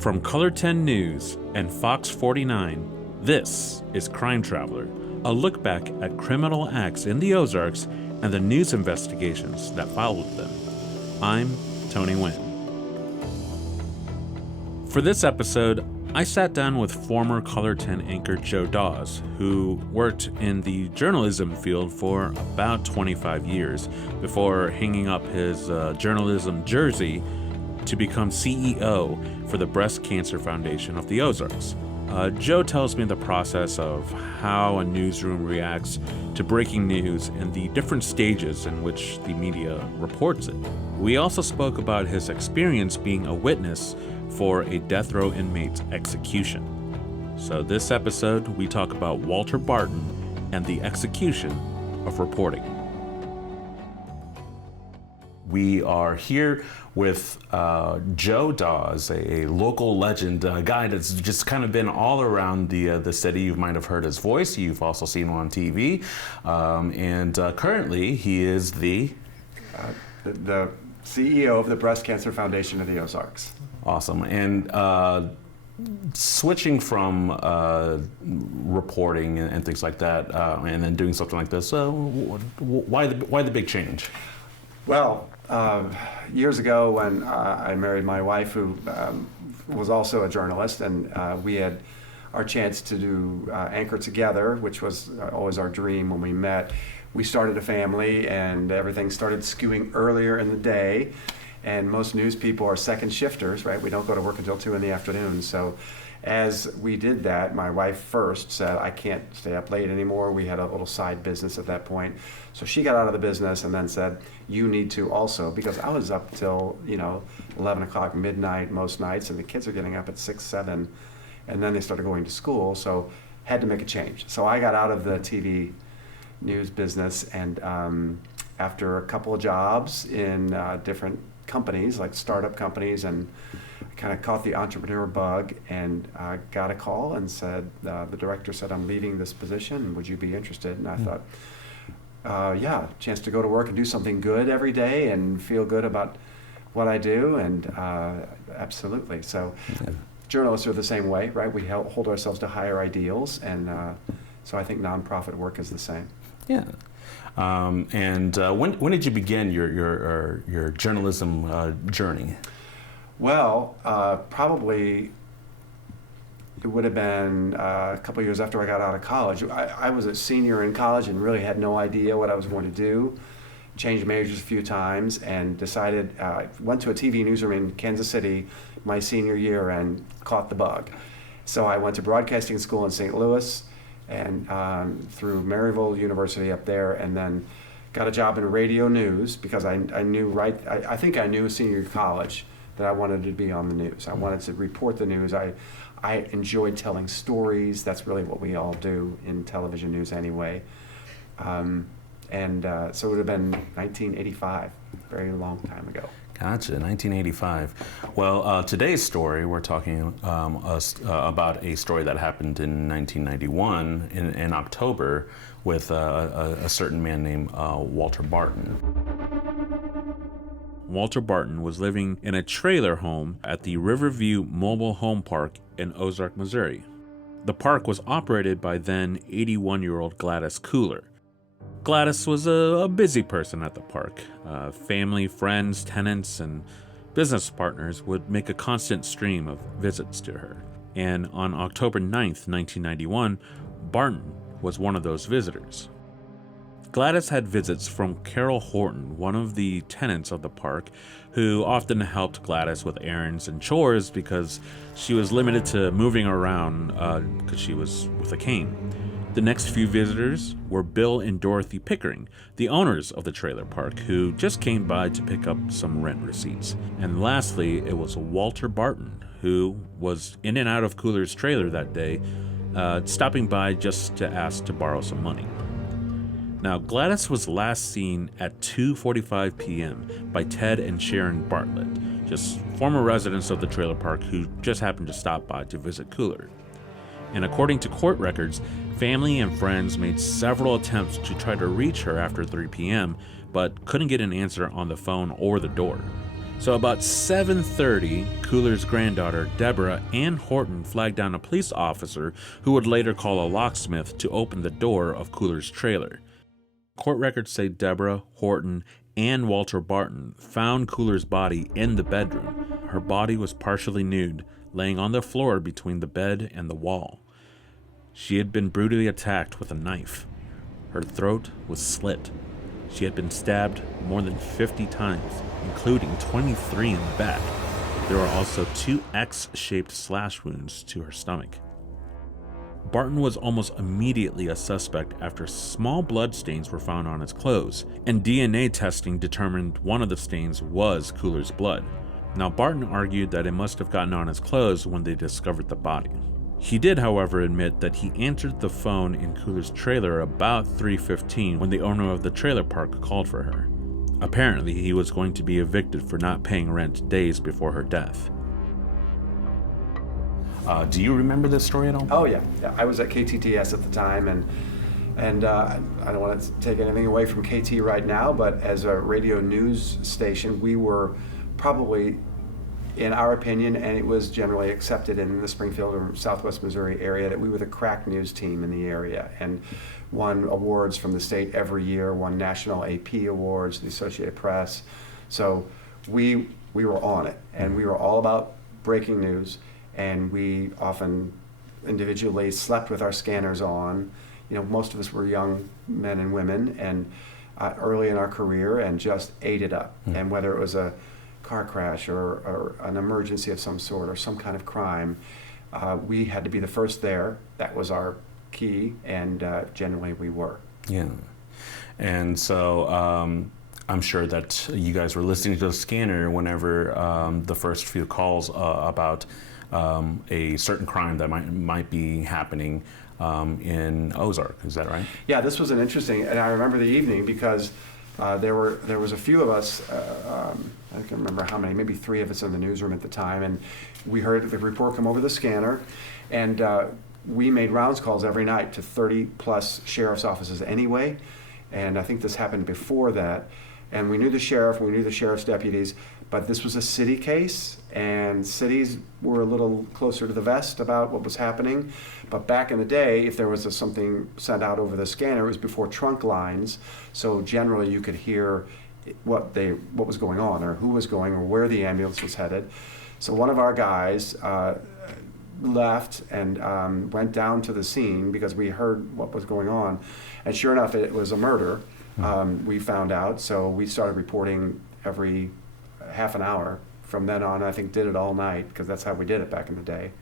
From Color 10 News and Fox 49, this is Crime Traveler, a look back at criminal acts in the Ozarks and the news investigations that followed them. I'm Tony Nguyen. For this episode, I sat down with former Color 10 anchor Joe Daues, who worked in the journalism field for about 25 years before hanging up his journalism jersey to become CEO for the Breast Cancer Foundation of the Ozarks. Joe tells me the process of how a newsroom reacts to breaking news and the different stages in which the media reports it. We also spoke about his experience being a witness for a death row inmate's execution. So this episode, we talk about Walter Barton and the execution of reporting. We are here with Joe Daues, a local legend, a guy that's just kind of been all around the city. You might have heard his voice. You've also seen him on TV. And currently, he is the CEO of the Breast Cancer Foundation of the Ozarks. Awesome. And switching from reporting and things like that, and then doing something like this, why the big change? Well, years ago when I married my wife, who was also a journalist, and we had our chance to do anchor together, which was always our dream when we met. We started a family, and everything started skewing earlier in the day. And most news people are second shifters, right? We don't go to work until 2 p.m. So as we did that, my wife first said, I can't stay up late anymore. We had a little side business at that point. So she got out of the business and then said, you need to also, because I was up till, 11 o'clock, midnight most nights, and the kids are getting up at 6, 7, and then they started going to school. So had to make a change. So I got out of the TV news business, and after a couple of jobs in different companies, like startup companies, and kind of caught the entrepreneur bug, and got a call and said, the director said, I'm leaving this position, would you be interested? And I thought, yeah, chance to go to work and do something good every day and feel good about what I do, and absolutely. So journalists are the same way, right? We hold ourselves to higher ideals, and so I think nonprofit work is the same. Yeah. And when did you begin your journalism journey? Well, probably it would have been a couple of years after I got out of college. I was a senior in college and really had no idea what I was going to do. Changed majors a few times and decided, went to a TV newsroom in Kansas City my senior year and caught the bug. So I went to broadcasting school in St. Louis, and through Maryville University up there, and then got a job in radio news because I knew I think I knew senior year of college that I wanted to be on the news. I wanted to report the news. I enjoyed telling stories. That's really what we all do in television news anyway. So it would have been 1985, a very long time ago. Gotcha, 1985. Well, today's story, we're talking about a story that happened in 1991 in October with a certain man named Walter Barton. Walter Barton was living in a trailer home at the Riverview Mobile Home Park in Ozark, Missouri. The park was operated by then 81-year-old Gladys Kuehler. Gladys was a busy person at the park. Family, friends, tenants, and business partners would make a constant stream of visits to her. And on October 9th, 1991, Barton was one of those visitors. Gladys had visits from Carol Horton, one of the tenants of the park, who often helped Gladys with errands and chores because she was limited to moving around because she was with a cane. The next few visitors were Bill and Dorothy Pickering, the owners of the trailer park, who just came by to pick up some rent receipts. And lastly, it was Walter Barton, who was in and out of Kuehler's trailer that day, stopping by just to ask to borrow some money. Now, Gladys was last seen at 2:45 p.m. by Ted and Sharon Bartlett, just former residents of the trailer park who just happened to stop by to visit Kuehler. And according to court records, family and friends made several attempts to try to reach her after 3 p.m., but couldn't get an answer on the phone or the door. So about 7:30, Kuehler's granddaughter, Deborah Ann Horton, flagged down a police officer who would later call a locksmith to open the door of Kuehler's trailer. Court records say Deborah, Horton, and Walter Barton found Kuehler's body in the bedroom. Her body was partially nude, laying on the floor between the bed and the wall. She had been brutally attacked with a knife. Her throat was slit. She had been stabbed more than 50 times, including 23 in the back. There were also 2 X-shaped slash wounds to her stomach. Barton was almost immediately a suspect after small blood stains were found on his clothes, and DNA testing determined one of the stains was Kuehler's blood. Now, Barton argued that it must have gotten on his clothes when they discovered the body. He did, however, admit that he answered the phone in Kuehler's trailer about 3:15 when the owner of the trailer park called for her. Apparently, he was going to be evicted for not paying rent days before her death. Do you remember this story at all? Oh yeah. I was at KTTS at the time, and I don't want to take anything away from KT right now, but as a radio news station, we were probably, in our opinion, and it was generally accepted in the Springfield or Southwest Missouri area, that we were the crack news team in the area, and won awards from the state every year, won national AP awards, the Associated Press. So we were on it, and we were all about breaking news, and we often individually slept with our scanners on. You know, most of us were young men and women, and early in our career, and just ate it up. And whether it was a car crash or an emergency of some sort or some kind of crime, we had to be the first there. That was our key, and generally we were. Yeah. And so I'm sure that you guys were listening to the scanner whenever the first few calls about a certain crime that might be happening in Ozark. Is that right? Yeah, this was an interesting, and I remember the evening because there was a few of us, I can't remember how many, maybe 3 of us in the newsroom at the time, and we heard the report come over the scanner, and we made rounds calls every night to 30 plus sheriff's offices anyway, and I think this happened before that, and we knew the sheriff, we knew the sheriff's deputies, but this was a city case, and cities were a little closer to the vest about what was happening. But back in the day, if there was something sent out over the scanner, it was before trunk lines, so generally you could hear what was going on, or who was going, or where the ambulance was headed. So one of our guys left and went down to the scene because we heard what was going on, and sure enough, it was a murder. We found out, so we started reporting every half an hour from then on. I think did it all night because that's how we did it back in the day,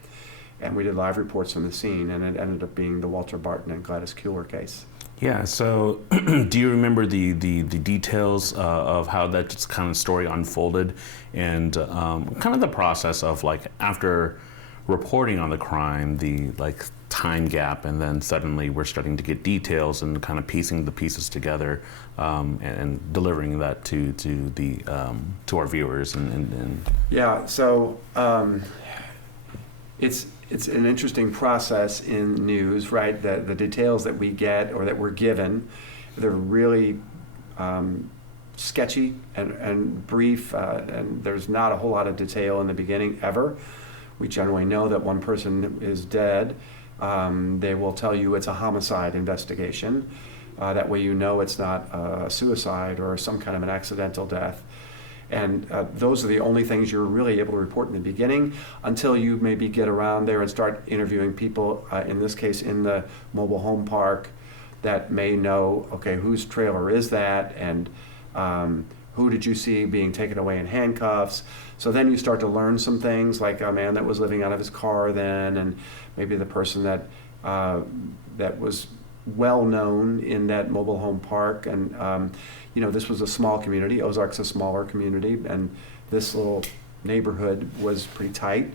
and we did live reports from the scene, and it ended up being the Walter Barton and Gladys Kuehler case. Yeah, so do you remember the details of how that just kind of story unfolded, and kind of the process of, like, after reporting on the crime, the time gap, and then suddenly we're starting to get details and kind of piecing the pieces together, and delivering that to our viewers and Yeah, so it's an interesting process in news, right? The details that we get or that we're given, they're really sketchy and brief, and there's not a whole lot of detail in the beginning ever. We generally know that one person is dead. They will tell you it's a homicide investigation. That way you know it's not a suicide or some kind of an accidental death. And those are the only things you're really able to report in the beginning until you maybe get around there and start interviewing people, in this case in the mobile home park, that may know, okay, whose trailer is that, and who did you see being taken away in handcuffs. So then you start to learn some things, like a man that was living out of his car then, and maybe the person that was well known in that mobile home park. And this was a small community. Ozarks a smaller community, and this little neighborhood was pretty tight.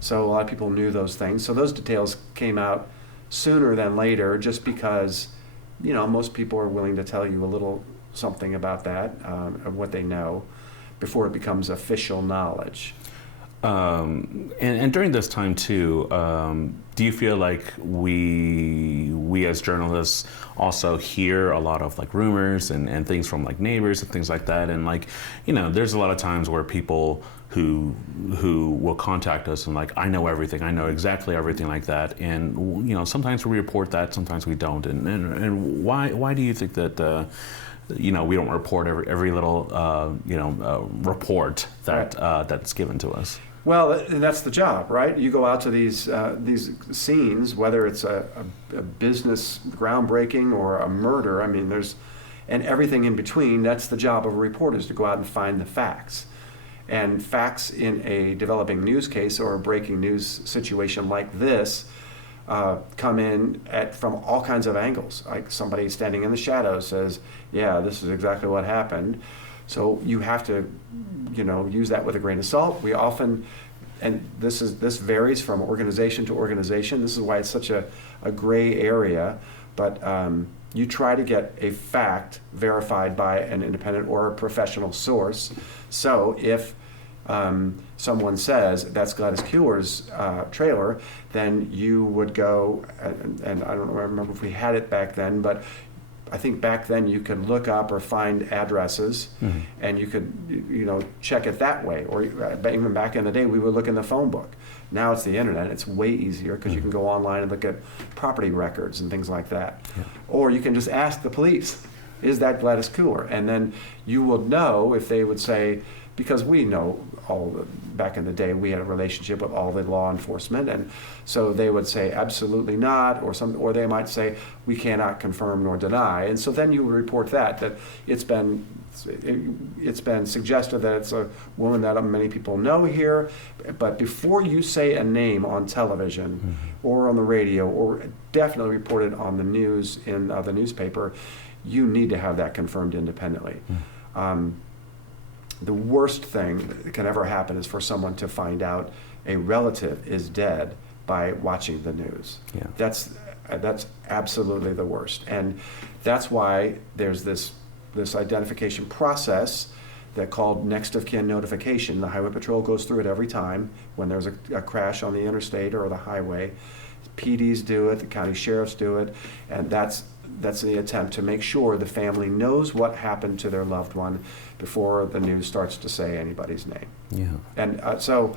So a lot of people knew those things. So those details came out sooner than later, just because most people are willing to tell you a little something about that, of what they know, before it becomes official knowledge. And during this time too, do you feel like we as journalists also hear a lot of like rumors and things from like neighbors and things like that, and like, you know, there's a lot of times where people who will contact us and like, I know everything, I know exactly everything like that, and you know, sometimes we report that, sometimes we don't, and why do you think that you know, we don't report every little report that that's given to us? Well, that's the job, right? You go out to these scenes, whether it's a business groundbreaking or a murder. I mean, and everything in between. That's the job of a reporter, is to go out and find the facts. And facts in a developing news case or a breaking news situation like this come in from all kinds of angles. Like somebody standing in the shadows says, "Yeah, this is exactly what happened." So you have to, you know, use that with a grain of salt. We often, and this varies from organization to organization. This is why it's such a gray area. But you try to get a fact verified by an independent or a professional source. So if someone says that's Gladys Kuehler's trailer, then you would go, and I don't remember if we had it back then, but I think back then you could look up or find addresses, mm-hmm. and you could, you know, check it that way. Or even back in the day, we would look in the phone book. Now it's the internet. It's way easier because mm-hmm. you can go online and look at property records and things like that. Yeah. Or you can just ask the police, is that Gladys Kuehler? And then you will know if they would say, because we know back in the day we had a relationship with all the law enforcement, and so they would say absolutely not, or they might say we cannot confirm nor deny, and so then you would report that it's been suggested that it's a woman that many people know here, but before you say a name on television mm-hmm. or on the radio, or definitely reported on the news in the newspaper, you need to have that confirmed independently. Mm-hmm. The worst thing that can ever happen is for someone to find out a relative is dead by watching the news. Yeah. That's absolutely the worst, and that's why there's this identification process that called next of kin notification. The Highway Patrol goes through it every time when there's a crash on the interstate or the highway. PDs do it, the county sheriffs do it, and that's the attempt to make sure the family knows what happened to their loved one before the news starts to say anybody's name. Yeah. And so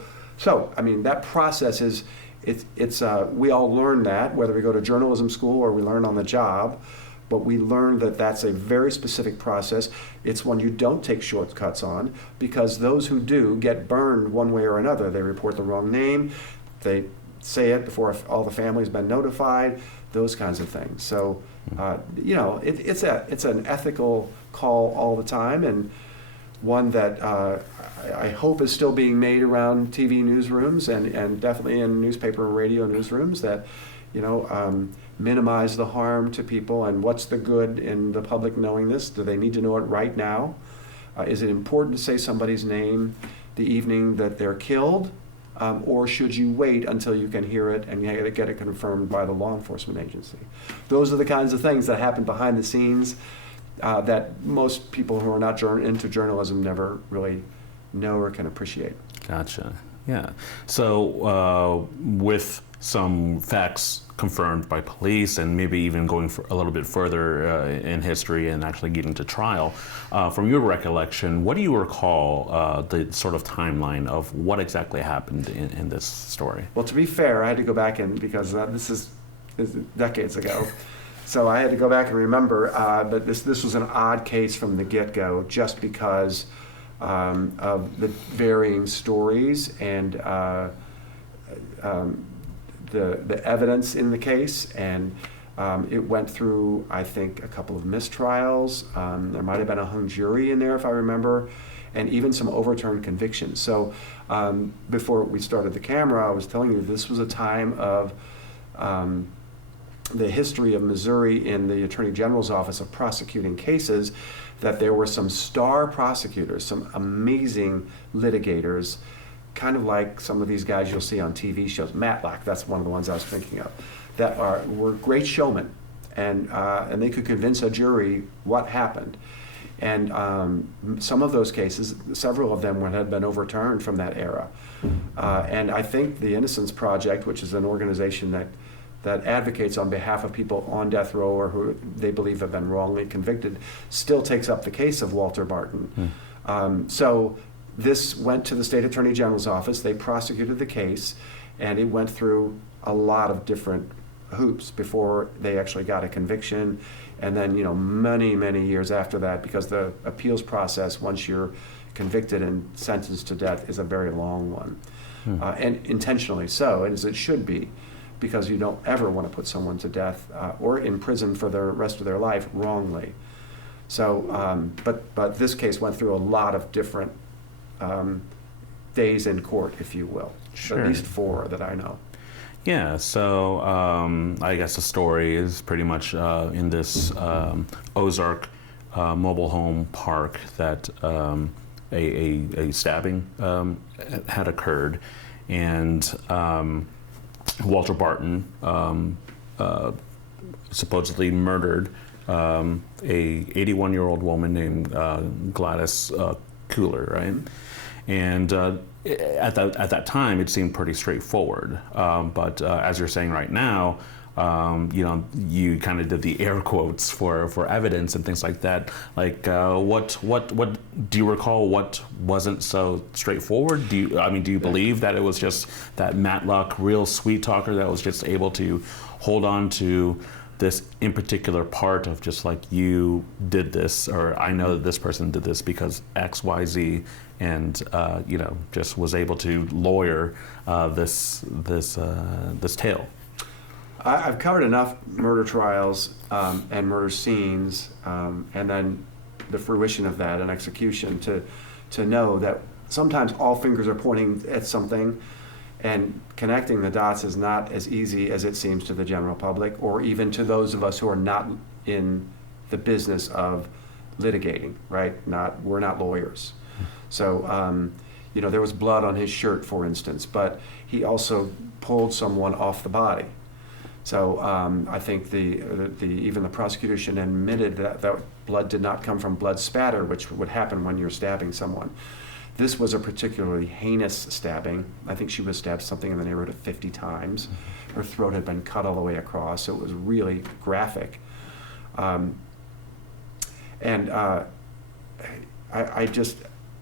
I mean, that process is, we all learn that, whether we go to journalism school or we learn on the job, but we learn that that's a very specific process. It's one you don't take shortcuts on, because those who do get burned one way or another. They report the wrong name, they say it before all the family's been notified, those kinds of things. So, you know, it's an ethical call all the time, and one that I hope is still being made around TV newsrooms and definitely in newspaper and radio newsrooms, that, you know, minimize the harm to people. And what's the good in the public knowing this? Do they need to know it right now? Is it important to say somebody's name the evening that they're killed? Or should you wait until you can hear it and get it confirmed by the law enforcement agency? Those are the kinds of things that happen behind the scenes that most people who are not into journalism never really know or can appreciate. Gotcha. Yeah. So with some facts confirmed by police, and maybe even going for a little bit further in history and actually getting to trial, from your recollection, what do you recall the sort of timeline of what exactly happened in this story? Well, to be fair, I had to go back because this is decades ago. So I had to go back and remember, but this was an odd case from the get-go, just because of the varying stories and the evidence in the case, and it went through, I think, a couple of mistrials. There might have been a hung jury in there, if I remember, and even some overturned convictions. So before we started the camera, I was telling you this was a time of the history of Missouri in the Attorney General's office of prosecuting cases, that there were some star prosecutors, some amazing litigators, kind of like some of these guys you'll see on TV shows. Matlock, that's one of the ones I was thinking of, that were great showmen, and they could convince a jury what happened. And some of those cases, several of them had been overturned from that era. And I think the Innocence Project, which is an organization that advocates on behalf of people on death row or who they believe have been wrongly convicted, still takes up the case of Walter Barton. So this went to the State Attorney General's office. They prosecuted the case, and it went through a lot of different hoops before they actually got a conviction. And then, many, many years after that, because the appeals process, once you're convicted and sentenced to death, is a very long one. And intentionally so, as it should be, because you don't ever want to put someone to death or in prison for the rest of their life wrongly. So, but this case went through a lot of different days in court, if you will. Sure. At least 4 that I know. Yeah, so I guess the story is pretty much in this Ozark mobile home park that a stabbing had occurred, and Walter Barton supposedly murdered a 81-year-old woman named Gladys Kuehler, right? And at that time, it seemed pretty straightforward. But as you're saying right now, you kind of did the air quotes for evidence and things like that. Like, what do you recall? What wasn't so straightforward? Do you believe that it was just that Matlock, real sweet talker, that was just able to hold on to this in particular part of just like, you did this, or I know that this person did this because X, Y, Z, and just was able to lawyer this tale? I've covered enough murder trials and murder scenes, and then the fruition of that and execution to know that sometimes all fingers are pointing at something, and connecting the dots is not as easy as it seems to the general public, or even to those of us who are not in the business of litigating, right? We're not lawyers. So, there was blood on his shirt, for instance, but he also pulled someone off the body. So I think even the prosecution admitted that blood did not come from blood spatter, which would happen when you're stabbing someone. This was a particularly heinous stabbing. I think she was stabbed something in the neighborhood of 50 times. Her throat had been cut all the way across, so it was really graphic.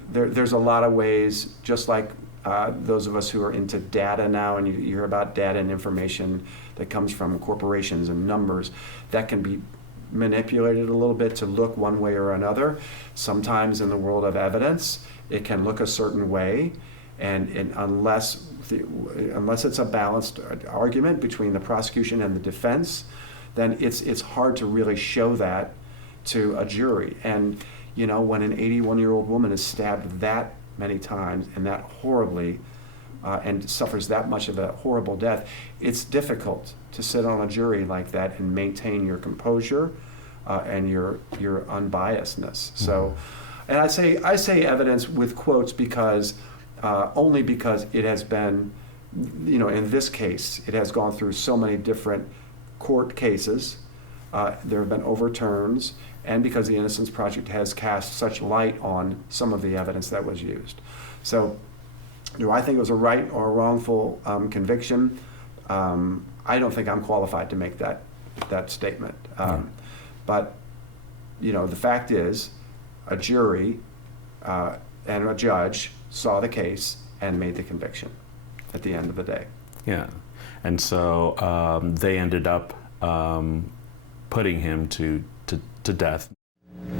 There's a lot of ways, just like those of us who are into data now, and you hear about data and information that comes from corporations and numbers, that can be manipulated a little bit to look one way or another. Sometimes in the world of evidence, it can look a certain way, and unless it's a balanced argument between the prosecution and the defense, then it's hard to really show that to a jury. And when an 81-year-old woman is stabbed that many times and that horribly, and suffers that much of a horrible death, it's difficult to sit on a jury like that and maintain your composure and your unbiasedness. So, and I say evidence with quotes because only because it has been, in this case, it has gone through so many different court cases. There have been overturns, and because the Innocence Project has cast such light on some of the evidence that was used. So, do I think it was a right or a wrongful conviction? I don't think I'm qualified to make that statement. But, the fact is, a jury and a judge saw the case and made the conviction at the end of the day. Yeah, and so they ended up putting him to death.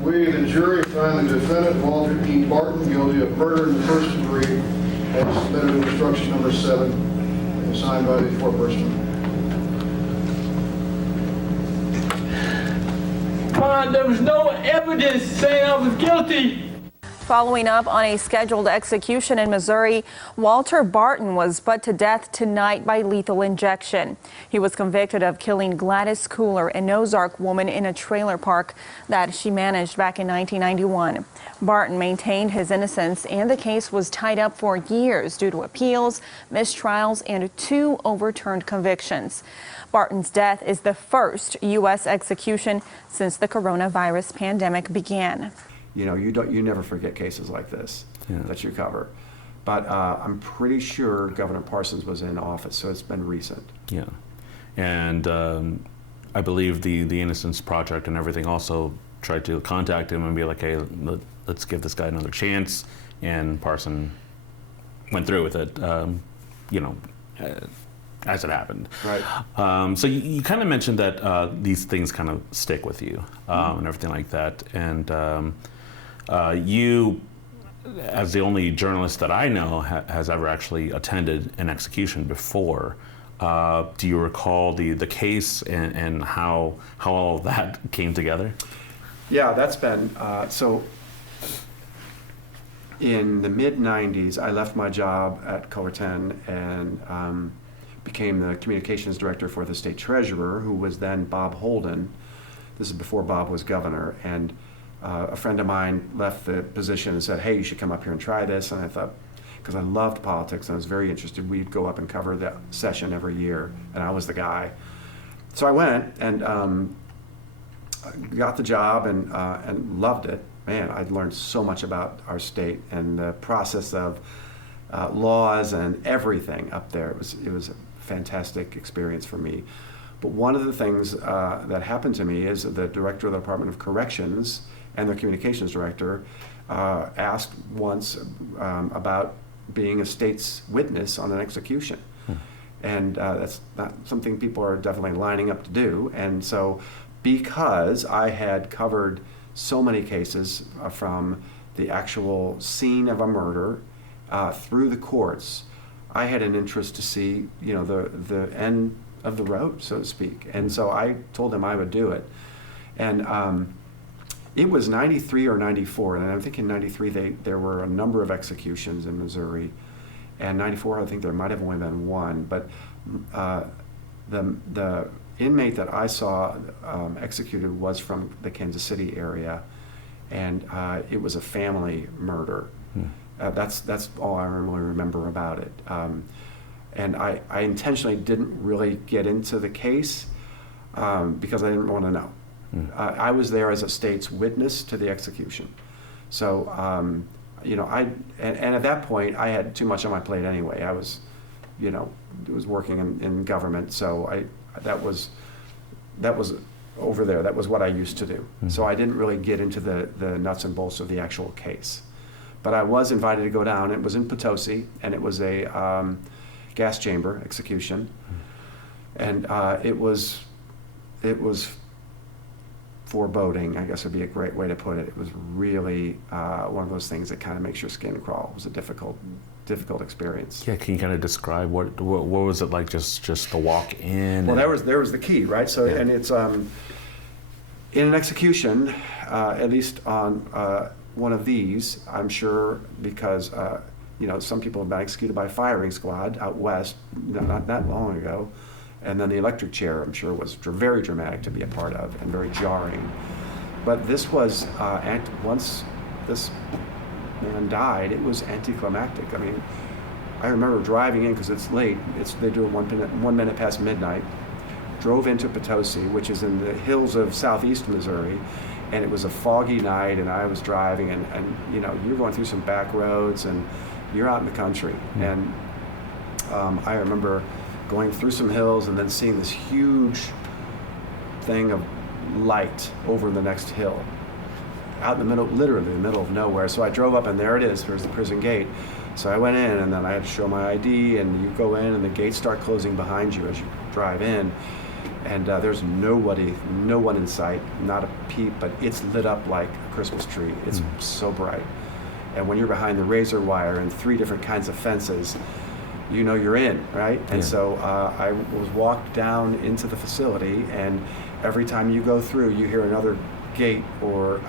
We, the jury, find the defendant, Walter E. Barton, guilty of murder in the first degree, as submitted in instruction number 7, and signed by the foreperson. There was no evidence saying I was guilty. Following up on a scheduled execution in Missouri, Walter Barton was put to death tonight by lethal injection. He was convicted of killing Gladys Kuehler, an Ozark woman in a trailer park that she managed back in 1991. Barton maintained his innocence, and the case was tied up for years due to appeals, mistrials, and 2 overturned convictions. Barton's death is the first U.S. execution since the coronavirus pandemic began. you never forget cases like this that you cover. But I'm pretty sure Governor Parsons was in office, so it's been recent. Yeah, and I believe the Innocence Project and everything also tried to contact him and be like, hey, let's give this guy another chance. And Parson went through with it, as it happened. Right. So you kind of mentioned that these things kind of stick with you and everything like that. And you, as the only journalist that I know has ever actually attended an execution before, do you recall the case and how all of that came together? Yeah, that's been, so in the mid-90s, I left my job at KOLR 10 and became the communications director for the state treasurer, who was then Bob Holden. This is before Bob was governor. And a friend of mine left the position and said, hey, you should come up here and try this. And I thought, because I loved politics and I was very interested, we'd go up and cover the session every year, and I was the guy. So I went and got the job and loved it. Man, I'd learned so much about our state and the process of laws and everything up there. It was a fantastic experience for me. But one of the things that happened to me is the director of the Department of Corrections and the communications director asked once about being a state's witness on an execution. And that's not something people are definitely lining up to do. And so because I had covered so many cases from the actual scene of a murder through the courts, I had an interest to see, the end of the road, so to speak. And so I told them I would do it. And it was 93 or 94, and I'm thinking 93, there were a number of executions in Missouri. And 94, I think there might have only been one. But the inmate that I saw executed was from the Kansas City area, and it was a family murder. That's all I really remember about it. And I intentionally didn't really get into the case because I didn't want to know. I was there as a state's witness to the execution. So, and at that point, I had too much on my plate anyway. I was, was working in government, so that was over there. That was what I used to do. Mm-hmm. So I didn't really get into the nuts and bolts of the actual case. But I was invited to go down. It was in Potosi, and it was a gas chamber execution. Mm-hmm. And it was foreboding, I guess would be a great way to put it. It was really one of those things that kind of makes your skin crawl. It was a difficult experience. Yeah, can you kind of describe what was it like? Just the walk in. Well, there was the key, right? So, yeah. And it's in an execution, at least on one of these, I'm sure, because some people have been executed by firing squad out west, not that long ago. And then the electric chair, I'm sure, was very dramatic to be a part of and very jarring. But this was, once this man died, it was anticlimactic. I mean, I remember driving in, because it's late, they do it 1 minute past midnight, drove into Potosi, which is in the hills of southeast Missouri, and it was a foggy night, and I was driving, and you're going through some back roads, and you're out in the country. Mm-hmm. And I remember going through some hills and then seeing this huge thing of light over the next hill, out in the middle, literally in the middle of nowhere. So I drove up, and there it is. There's the prison gate. So I went in, and then I had to show my ID, and you go in, and the gates start closing behind you as you drive in. And there's no one in sight, not a peep, but it's lit up like a Christmas tree. It's so bright. And when you're behind the razor wire and 3 different kinds of fences, you're in, right? And so I was walked down into the facility, and every time you go through, you hear another gate or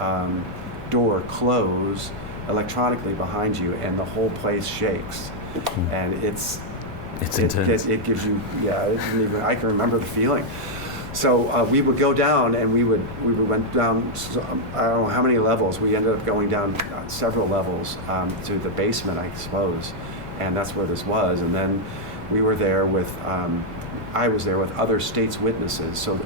door close electronically behind you, and the whole place shakes. And it's intense. It gives you, I can remember the feeling. So we would go down, and we went down, I don't know how many levels. We ended up going down several levels to the basement, I suppose. And that's where this was. And then we were there with, I was there with other state's witnesses. So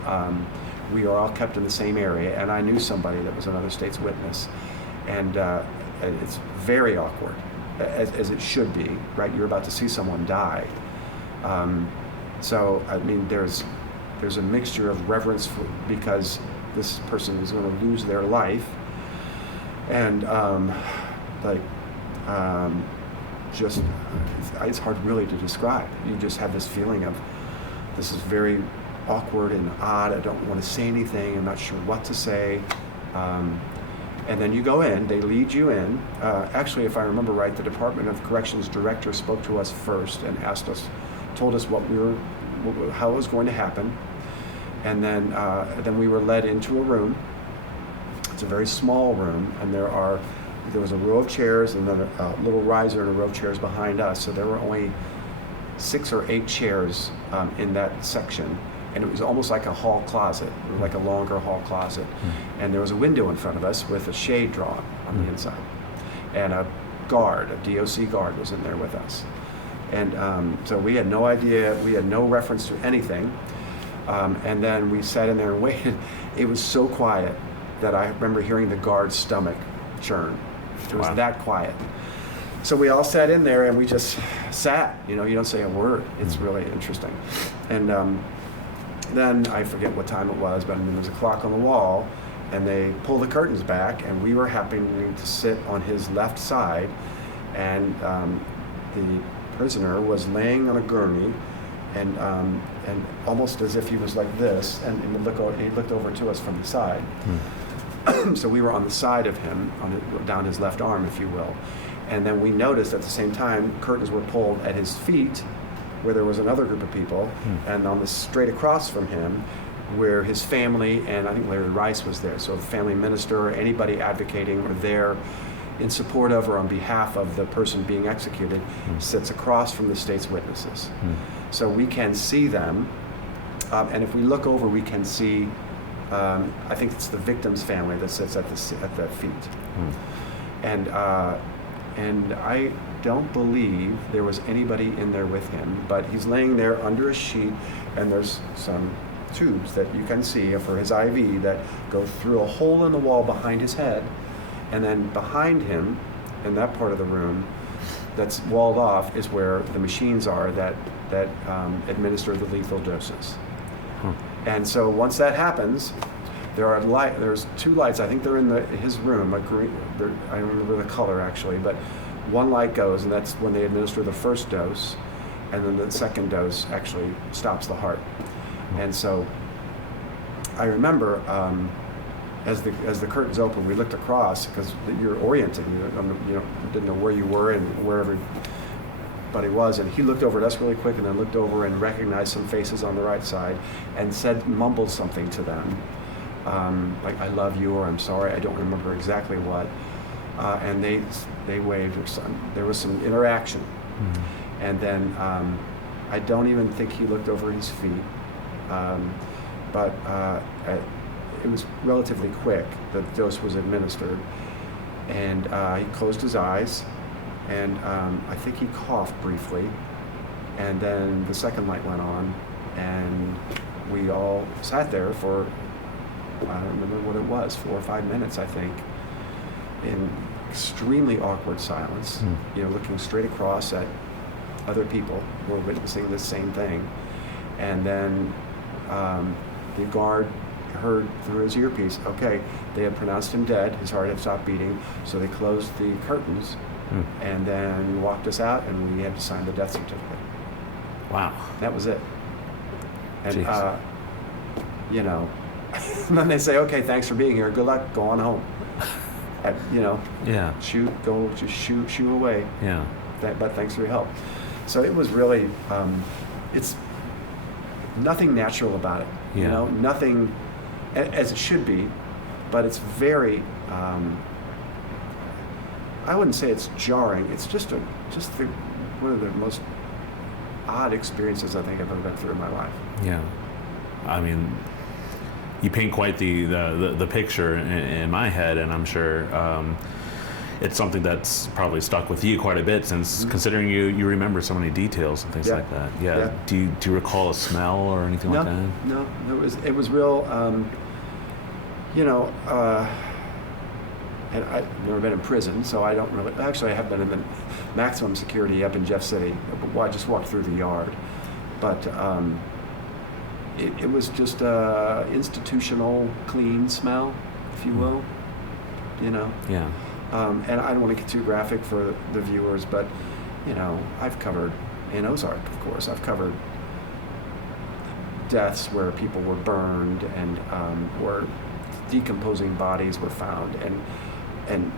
we were all kept in the same area, and I knew somebody that was another state's witness. and it's very awkward, as it should be, right? You're about to see someone die. So I mean, there's a mixture of reverence because this person is going to lose their life, and just it's hard really to describe. You just have this feeling of this is very awkward and odd. I don't want to say anything. I'm not sure what to say. And then you go in, they lead you in. Actually, if I remember right, the Department of Corrections director spoke to us first and told us how it was going to happen. And then we were led into a room. It's a very small room, and there was a row of chairs and then a little riser and a row of chairs behind us. So there were only 6 or 8 chairs in that section. And it was almost like a hall closet, like a longer hall closet. And there was a window in front of us with a shade drawn on the inside. And a DOC guard was in there with us. And so we had no idea, we had no reference to anything. And then we sat in there and waited. It was so quiet that I remember hearing the guard's stomach churn. It was that quiet. So we all sat in there and we just sat. You don't say a word. It's really interesting. And then I forget what time it was, but there was a clock on the wall, and they pulled the curtains back, and we were happening to sit on his left side, and the prisoner was laying on a gurney, and almost as if he was like this, and he looked over to us from the side. So we were on the side of him, down his left arm, if you will, and then we noticed at the same time curtains were pulled at his feet, where there was another group of people, and on the straight across from him, where his family, and I think Larry Rice was there, so a family minister or anybody advocating or there in support of or on behalf of the person being executed, sits across from the state's witnesses. So we can see them, and if we look over, we can see, I think it's the victim's family that sits at the feet. And I don't believe there was anybody in there with him, but he's laying there under a sheet, and there's some tubes that you can see for his IV that go through a hole in the wall behind his head, and then behind him, in that part of the room that's walled off, is where the machines are that administer the lethal doses. And so once that happens, there's 2 lights. I think they're in his room. I don't remember the color actually, but one light goes, and that's when they administer the first dose, and then the second dose actually stops the heart. And so I remember as the curtains open, we looked across because you're oriented. You didn't know where you were and where everybody was, and he looked over at us really quick, and then looked over and recognized some faces on the right side, and mumbled something to them, like "I love you" or "I'm sorry." I don't remember exactly what. And they waved, or there was some interaction. And then I don't even think he looked over his feet, but it was relatively quick. The dose was administered, and he closed his eyes, and I think he coughed briefly, and then the second light went on, and we all sat there for, I don't remember what it was, 4 or 5 minutes, I think, in extremely awkward silence, looking straight across at other people who were witnessing the same thing. And then the guard heard through his earpiece, okay, they had pronounced him dead, his heart had stopped beating, so they closed the curtains and then walked us out, and we had to sign the death certificate. Wow. That was it. And, and then they say, okay, thanks for being here, good luck, go on home. Just shoot away. Yeah. But thanks for your help. So it was really, it's nothing natural about it. Nothing as it should be, but it's very. I wouldn't say it's jarring. It's just one of the most odd experiences I think I've ever been through in my life. Yeah, I mean, you paint quite the picture in my head, and I'm sure it's something that's probably stuck with you quite a bit, since considering you remember so many details and things like that. Yeah. Do you recall a smell or anything like that? No. and I've never been in prison, so I don't really, actually I have been in the maximum security up in Jeff City. I just walked through the yard. But it was just a institutional clean smell, if you will, you know? Yeah. And I don't want to get too graphic for the viewers, but, you know, I've covered, in Ozark, of course, I've covered deaths where people were burned and where decomposing bodies were found, and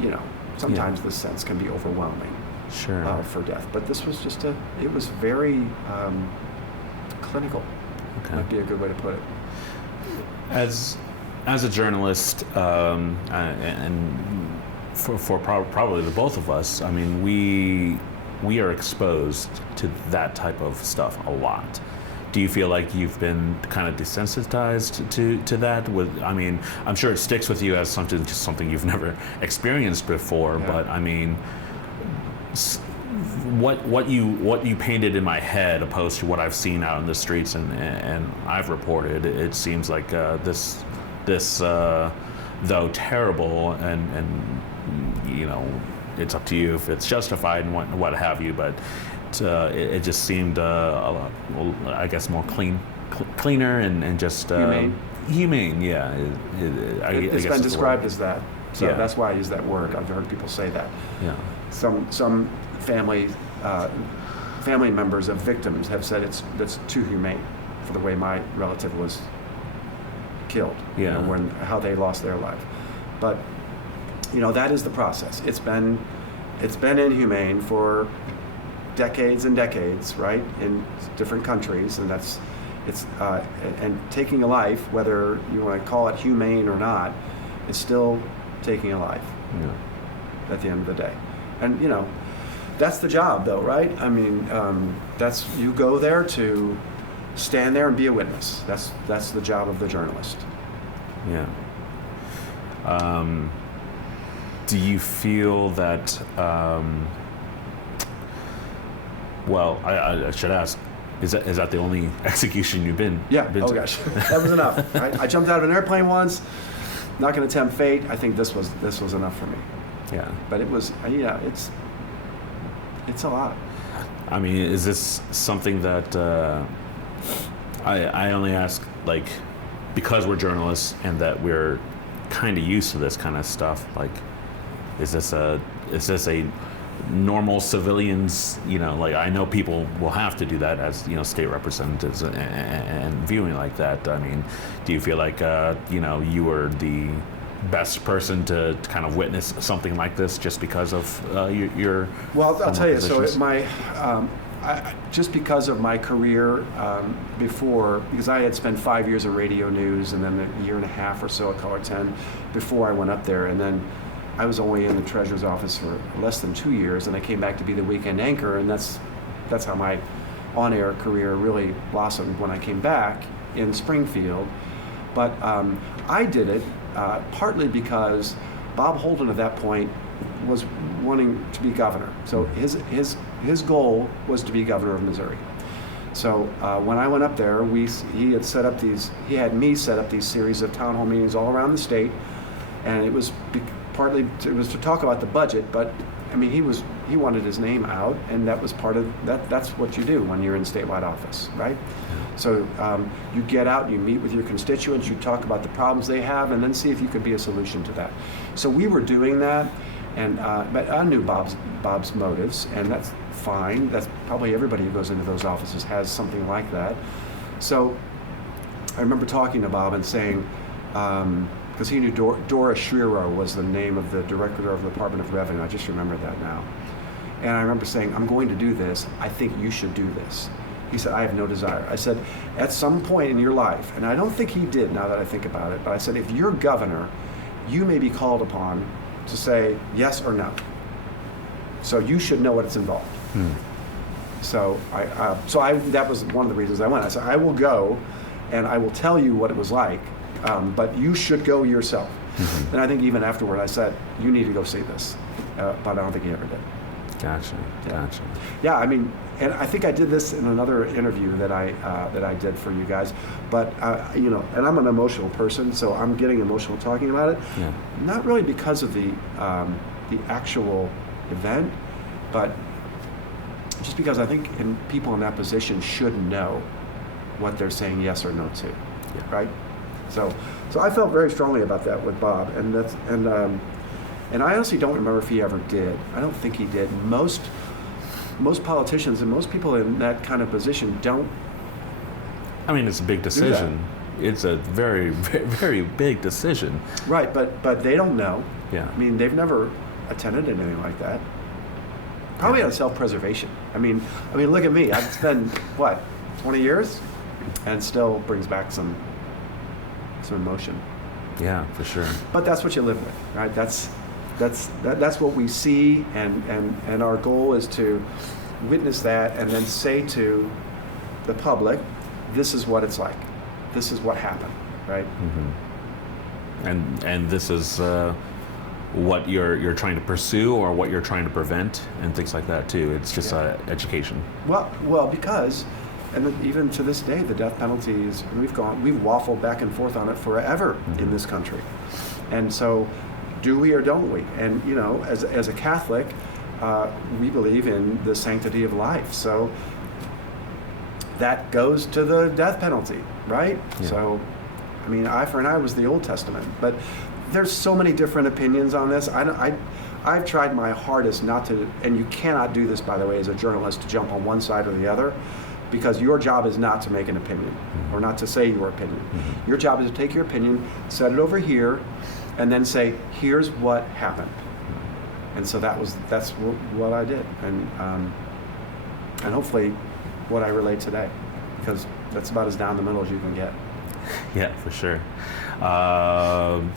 you know, sometimes the sense can be overwhelming. Sure. For death, but this was just it was very clinical. Okay. Might be a good way to put it. As a journalist, and for probably the both of us, I mean, we are exposed to that type of stuff a lot. Do you feel like you've been kind of desensitized to that? I mean, I'm sure it sticks with you as something you've never experienced before. Yeah. But I mean, what you painted in my head opposed to what I've seen out in the streets and I've reported, it seems like this though terrible and you know, it's up to you if it's justified and what have you, but. It just seemed, I guess, more cleaner and just humane. Yeah, it's been described as that, so yeah. That's why I use that word. I've heard people say that. Yeah. Some family members of victims have said that's too humane for the way my relative was killed. Yeah. You know, how they lost their life, but you know, that is the process. It's been inhumane for decades and decades, right, in different countries, and and taking a life, whether you want to call it humane or not, it's still taking a life. Yeah. At the end of the day, and you know, that's the job, though, right? I mean, that's you go there to stand there and be a witness. That's the job of the journalist. Yeah. Do you feel that? Well, I should ask, is that the only execution you've been? Yeah. Been to? Gosh, that was enough. I jumped out of an airplane once. Not going to tempt fate. I think this was enough for me. Yeah. But it was, yeah, it's a lot. I mean, is this something that I only ask, like, because we're journalists and that we're kind of used to this kind of stuff? Like, is this a normal civilians, you know, like I know people will have to do that as, you know, state representatives and viewing like that. I mean, do you feel like, you know, you were the best person to kind of witness something like this just because of your Well, I'll tell you, positions? so just because of my career before, because I had spent 5 years of radio news and then a year and a half or so at KOLR 10 before I went up there, and then I was only in the treasurer's office for less than 2 years, and I came back to be the weekend anchor, and that's how my on-air career really blossomed when I came back in Springfield. But I did it partly because Bob Holden at that point was wanting to be governor. So his goal was to be governor of Missouri. So when I went up there, he had me set up these series of town hall meetings all around the state, and it was partly to talk about the budget, but I mean he wanted his name out, and that was part of that. That's what you do when you're in statewide office, right? So you get out, you meet with your constituents, you talk about the problems they have, and then see if you could be a solution to that. So we were doing that, and but I knew Bob's motives, and that's fine. That's probably everybody who goes into those offices has something like that. So I remember talking to Bob and saying, because he knew Dora Schreier was the name of the director of the Department of Revenue. I just remember that now. And I remember saying, I'm going to do this. I think you should do this. He said, I have no desire. I said, at some point in your life, and I don't think he did now that I think about it, but I said, if you're governor, you may be called upon to say yes or no. So you should know what's involved. So that was one of the reasons I went. I said, I will go and I will tell you what it was like, but you should go yourself. And I think even afterward I said, you need to go see this. But I don't think he ever did. Gotcha. Gotcha. Yeah, I mean, and I think I did this in another interview that I did for you guys, but you know, and I'm an emotional person, so I'm getting emotional talking about it. Yeah. Not really because of the actual event, but just because I think people in that position should know what they're saying yes or no to, right? So I felt very strongly about that with Bob, and I honestly don't remember if he ever did. I don't think he did. Most politicians and most people in that kind of position don't. I mean, it's a big decision. It's a very, very, very big decision. Right, but they don't know. Yeah. I mean, they've never attended anything like that. Probably out of self-preservation. I mean, look at me. I've spent what, 20 years, and still brings back some emotion. Yeah, for sure. But that's what you live with, right? That's what we see, and our goal is to witness that and then say to the public, this is what it's like. This is what happened, right? Mm-hmm. And this is what you're trying to pursue, or what you're trying to prevent, and things like that too. It's just education. Well, because, even to this day, the death penalty is, we've waffled back and forth on it forever in this country, and so, do we or don't we? And you know, as a Catholic, we believe in the sanctity of life, so that goes to the death penalty, right? Yeah. So, I mean, eye for an eye was the Old Testament, but there's so many different opinions on this. I've tried my hardest not to, and you cannot do this, by the way, as a journalist, to jump on one side or the other, because your job is not to make an opinion, or not to say your opinion. Your job is to take your opinion, set it over here, and then say, here's what happened. And so that's what I did, and hopefully what I relate today, because that's about as down the middle as you can get. Yeah, for sure.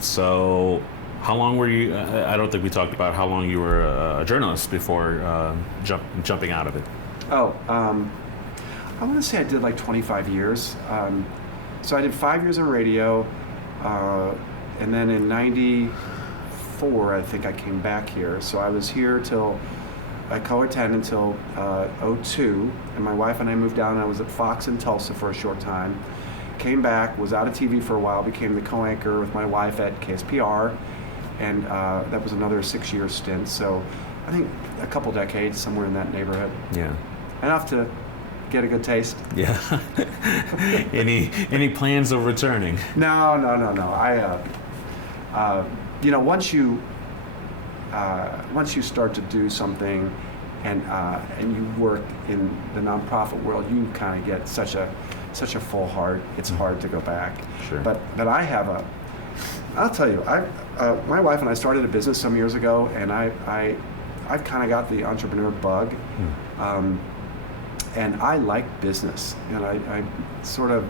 So how long were you, I don't think we talked about how long you were a journalist before jumping out of it. I want to say I did like 25 years. So I did 5 years in radio, and then in 94, I think I came back here. So I was here till, I co-attended until 02, and my wife and I moved down. I was at Fox in Tulsa for a short time. Came back, was out of TV for a while, became the co-anchor with my wife at KSPR, and that was another 6-year stint. So I think a couple decades, somewhere in that neighborhood. Yeah. Enough to get a good taste. Yeah. Any plans of returning? No. You know, once you start to do something, and you work in the nonprofit world, you kind of get such a full heart. It's hard to go back. Sure. But I'll tell you, my wife and I started a business some years ago, and I've kind of got the entrepreneur bug. And I like business, and I sort of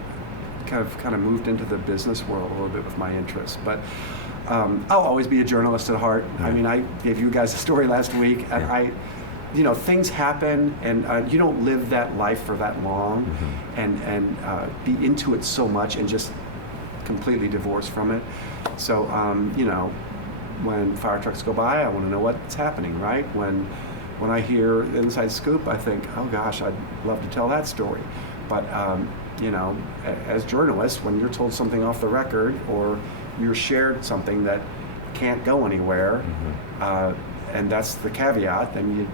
kind of moved into the business world a little bit with my interests. But I'll always be a journalist at heart. I mean, I gave you guys a story last week, and you know, things happen, and you don't live that life for that long, and be into it so much and just completely divorced from it. So you know, when fire trucks go by, I want to know what's happening, right? When I hear the inside scoop, I think, oh gosh, I'd love to tell that story. But you know, as journalists, when you're told something off the record, or you're shared something that can't go anywhere, and that's the caveat, then you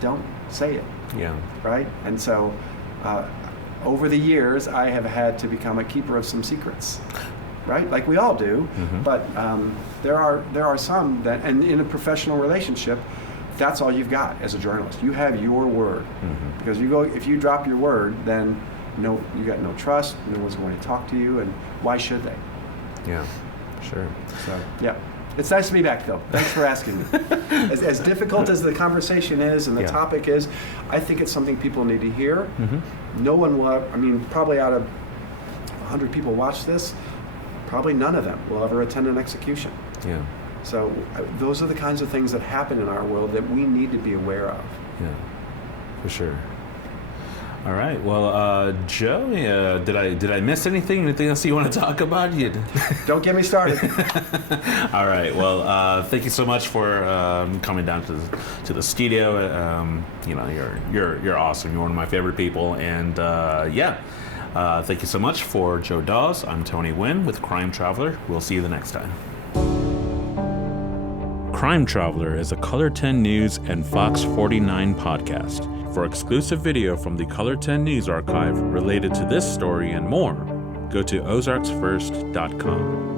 don't say it. Yeah. Right? And so over the years, I have had to become a keeper of some secrets, right? Like we all do. But there are some that, and in a professional relationship, that's all you've got as a journalist. You have your word. Because if you drop your word, then you got no trust, no one's going to talk to you, and why should they? Yeah, sure. So, yeah. It's nice to be back, though. Thanks for asking me. As difficult as the conversation is and the topic is, I think it's something people need to hear. No one will, I mean, probably out of 100 people watch this, probably none of them will ever attend an execution. Yeah. So those are the kinds of things that happen in our world that we need to be aware of. Yeah, for sure. All right. Well, Joe, did I miss anything? Anything else you want to talk about? Don't get me started. All right. Well, thank you so much for coming down to the studio. You're awesome. You're one of my favorite people, and thank you so much for Joe Daues. I'm Tony Nguyen with Crime Traveler. We'll see you the next time. Crime Traveler is a Color 10 News and Fox 49 podcast. For exclusive video from the Color 10 News archive related to this story and more, go to ozarksfirst.com.